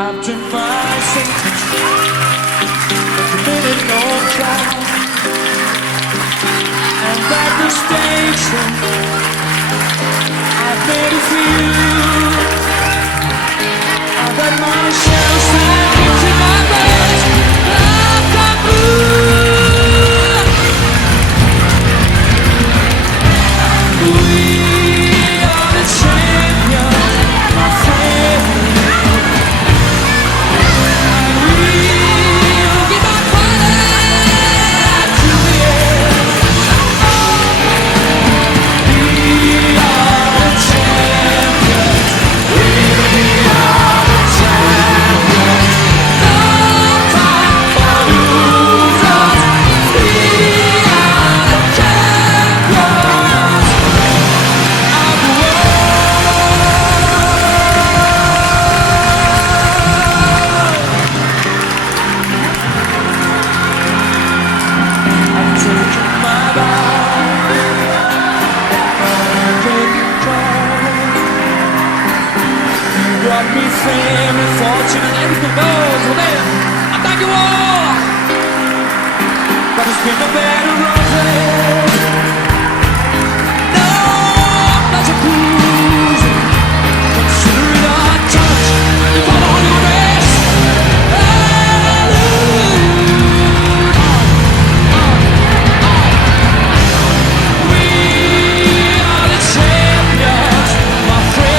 After my sentence, committed no crime, and at the station, I made a few. I got my shells tied to my breast, like a blue. We are the champions, my friend. Fame and fortune and everything goes. Well then, I thank you all, but it's been a better run place. No, I'm not a cruiser. Consider it a touch. You follow on your race. We are the champions, my friend.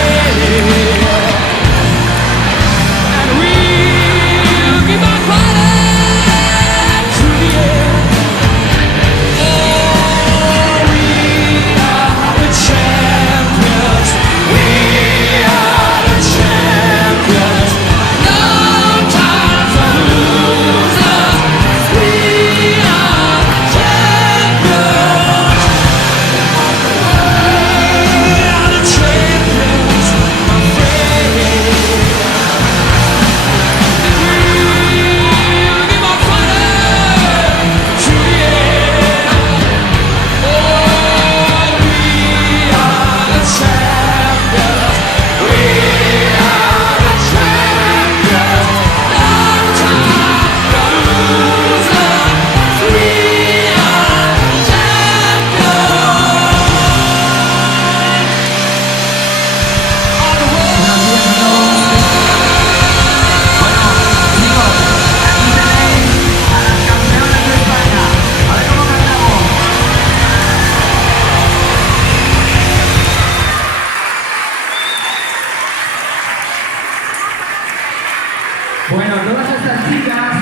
Bueno, todas estas chicas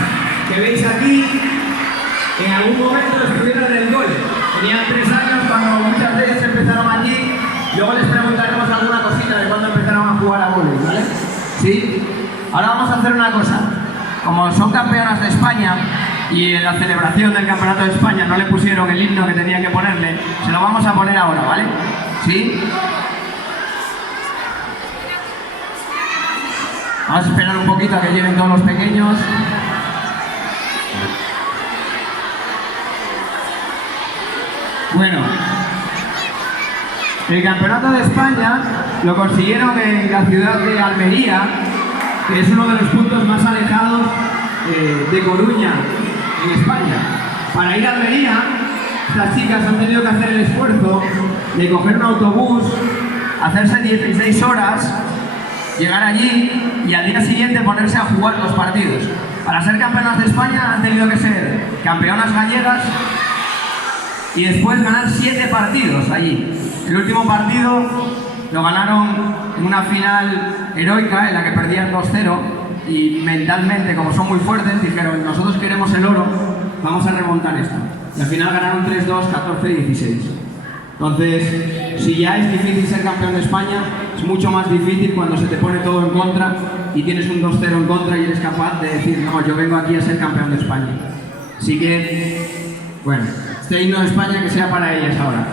que veis aquí, en algún momento estuvieron en el cole. Tenían 3 años cuando muchas de ellas empezaron allí. Luego les preguntaremos alguna cosita de cuándo empezaron a jugar a vóley, ¿vale? ¿Sí? Ahora vamos a hacer una cosa. Como son campeonas de España y en la celebración del Campeonato de España no le pusieron el himno que tenían que ponerle, se lo vamos a poner ahora, ¿vale? ¿Sí? Vamos a esperar un poquito a que lleguen todos los pequeños. Bueno, el Campeonato de España lo consiguieron en la ciudad de Almería, que es uno de los puntos más alejados de Coruña, en España. Para ir a Almería, estas chicas han tenido que hacer el esfuerzo de coger un autobús, hacerse 16 horas, llegar allí y al día siguiente ponerse a jugar los partidos. Para ser campeonas de España han tenido que ser campeonas gallegas y después ganar 7 partidos allí. El último partido lo ganaron en una final heroica en la que perdían 2-0 y mentalmente, como son muy fuertes, dijeron: nosotros queremos el oro, vamos a remontar esto. Y al final ganaron 3-2, 14-16. Entonces, si ya es difícil ser campeón de España, es mucho más difícil cuando se te pone todo en contra y tienes un 2-0 en contra y eres capaz de decir: no, yo vengo aquí a ser campeón de España. Así que, bueno, este himno de España que sea para ellas ahora.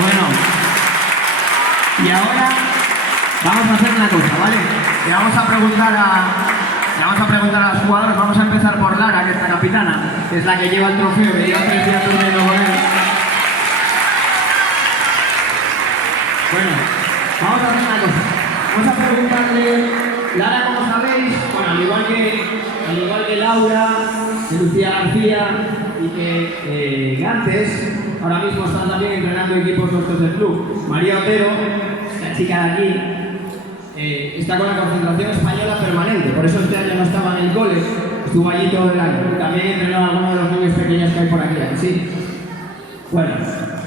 Bueno, y ahora vamos a hacer una cosa, ¿vale? Le vamos a preguntar a los jugadores, vamos a empezar por Lara, que es la capitana, que es la que lleva el trofeo, que lleva 3 días durmiendo con él. Bueno, vamos a hacer una cosa. Vamos a preguntarle, Lara, como sabéis, bueno, al igual que Laura, que Lucía García y que Gantes, ahora mismo están también entrenando equipos nuestros del club. María Otero, la chica de aquí, está con la concentración española permanente, por eso este año no estaba en el cole, estuvo allí todo el año. También entrenó a algunos de los niños pequeños que hay por aquí, ¿sí? Bueno,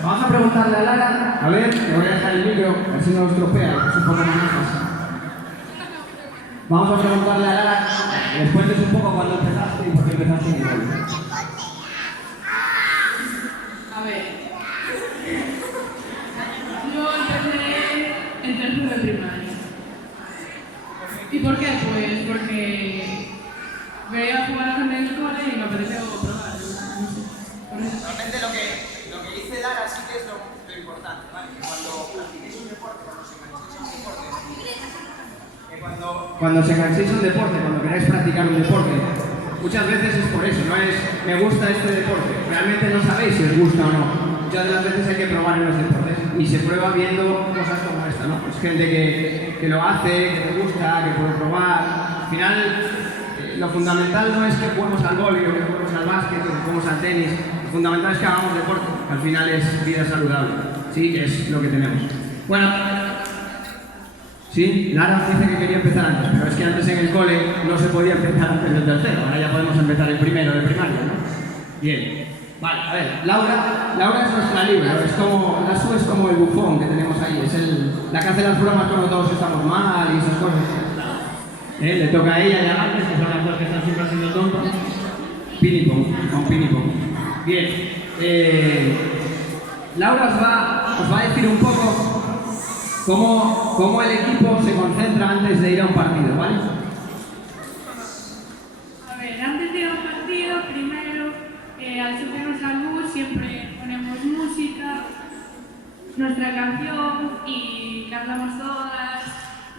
vamos a preguntarle a Lara, a ver, le voy a dejar el micro, así no nos tropea, es un poco más fácil. Vamos a preguntarle a Lara, les cuentes un poco cuándo empezaste y por qué empezaste en el cole. A ver, yo empecé en tercero de primaria. ¿Y por qué? Pues porque veía jugar a la gente en el cole y me apeteció probar. No sé, por eso. Realmente lo que dice Lara sí que es lo importante, ¿vale? Que cuando practiquéis un deporte, cuando se enganchéis a un deporte, cuando queráis practicar un deporte, muchas veces es por eso, no es me gusta este deporte, realmente no sabéis si os gusta o no. Muchas de las veces hay que probar en los deportes y se prueba viendo cosas como esta, ¿no? Pues gente que lo hace, que te gusta, que puede probar. Al final, lo fundamental no es que juguemos al vóley o que juguemos al básquet o que juguemos al tenis. Lo fundamental es que hagamos deporte, que al final es vida saludable, ¿sí? Que es lo que tenemos. Bueno, sí, Lara dice que quería empezar antes, pero es que antes en el cole no se podía empezar antes del tercero, ahora ya podemos empezar el primero de primaria, ¿no? Bien. Vale, a ver, Laura es nuestra libro, la SU es como el bufón que tenemos ahí, es la que hace las bromas cuando todos estamos mal y esas cosas. Le toca a ella y a Gantes, que son las dos que están siempre haciendo tonto. Pinipón, con pinipón. Bien, Laura os va a decir un poco cómo el equipo se concentra antes de ir a un partido, ¿vale? A ver, antes de ir a un partido, primero, al subirnos al bus siempre ponemos música, nuestra canción y cantamos todas.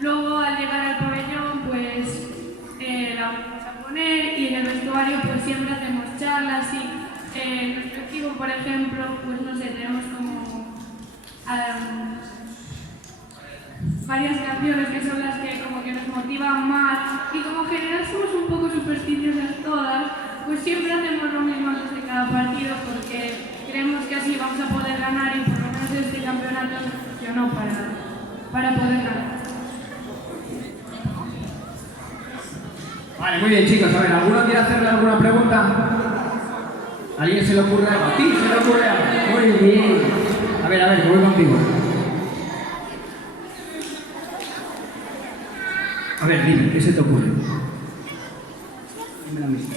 Luego al llegar al pabellón pues la vamos a poner y en el vestuario pues siempre hacemos charlas y en nuestro equipo, por ejemplo, pues no sé, tenemos como varias canciones que son las que como que nos motivan más y como en general somos un poco supersticiosas todas, pues siempre hacemos lo mismo antes de cada partido porque creemos que así vamos a poder ganar y por lo menos este campeonato nos funcionó para poder ganar. Vale, muy bien chicos, a ver, ¿alguno quiere hacerle alguna pregunta? ¿A alguien se le ocurre algo? ¿A ti se le ocurre algo? Muy bien. A ver, voy contigo. A ver, dime, ¿qué se te ocurre? Dime la misma.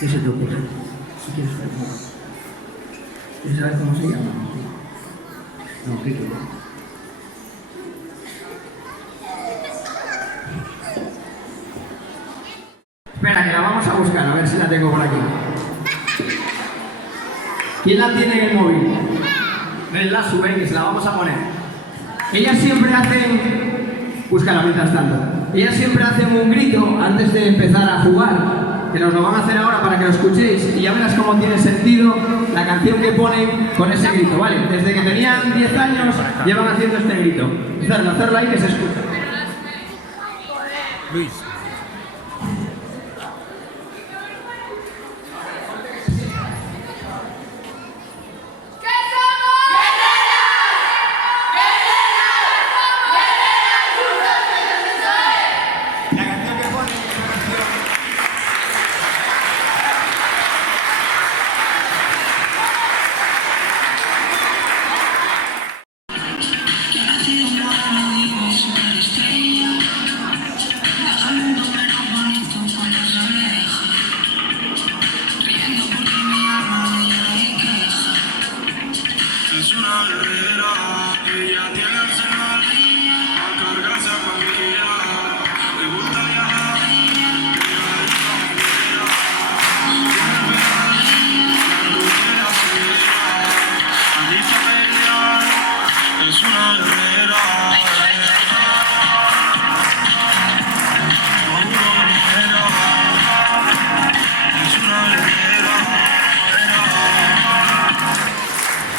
¿Qué se te ocurre? Si quieres saber cómo. ¿Quieres saber cómo se llama? No, ¿qué quieres? Espera, que la vamos a buscar, a ver si la tengo por aquí. ¿Quién la tiene en el móvil? La sube, que se la vamos a poner. Ellas siempre hacen... Búscala mientras tanto. Ellas siempre hacen un grito antes de empezar a jugar, que nos lo van a hacer ahora para que lo escuchéis y ya verás cómo tiene sentido la canción que ponen con ese grito, ¿vale? Desde que tenían 10 años llevan haciendo este grito. Empezaron a hacerlo ahí que se escucha. Luis.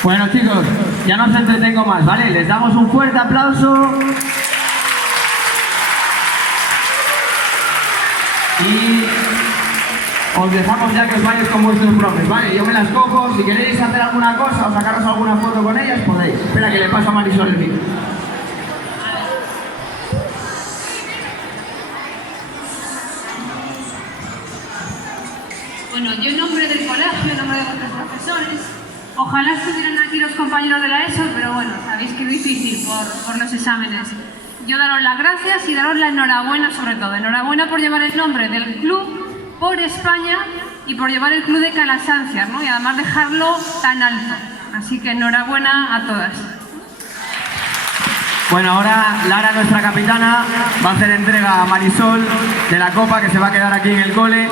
Bueno chicos, ya no os entretengo más, ¿vale? Les damos un fuerte aplauso. Y os dejamos ya que os vayáis con vuestros profes, ¿vale? Yo me las cojo, si queréis hacer alguna cosa o sacaros alguna foto con ellas, podéis. Espera que le paso a Marisol el micro. Bueno, yo en nombre del colegio, en nombre de vuestros profesores, ojalá estuvieran aquí los compañeros de la ESO, pero bueno, sabéis que es difícil por los exámenes. Yo daros las gracias y daros la enhorabuena sobre todo. Enhorabuena por llevar el nombre del club por España y por llevar el club de Calasancias, ¿no? Y además dejarlo tan alto. Así que enhorabuena a todas. Bueno, ahora Lara, nuestra capitana, va a hacer entrega a Marisol de la copa que se va a quedar aquí en el cole.